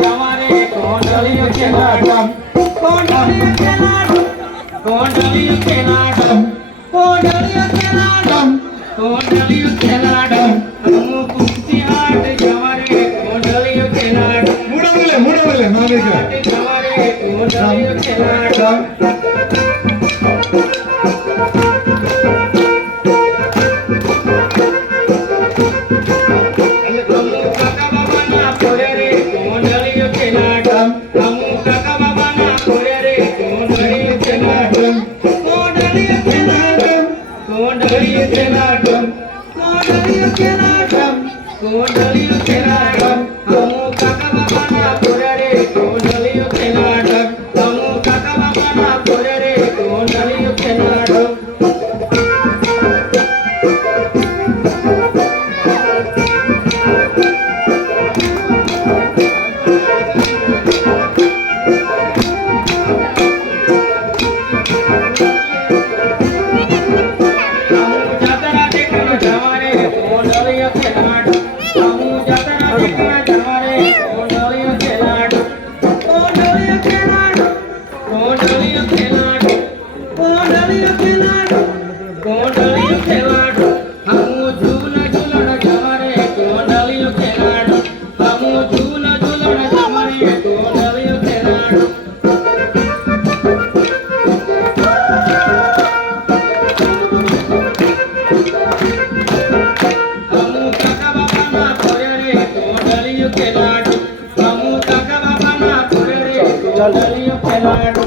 जवारे कोंडलियों के नाटम कोंडलियों के नाटम कोंडलियों के नाटम कोंडलियों के नाटम कोंडलियों के नाटम हम कुंती हाट जवारे कोंडलियों के नाटम मूडवले नामेगा जवारे कोंडलियों के नाटम कोंडलियों के नाटम कोंडलियों के नाटम कोंडलियों के नाटम हम काका बाबा ना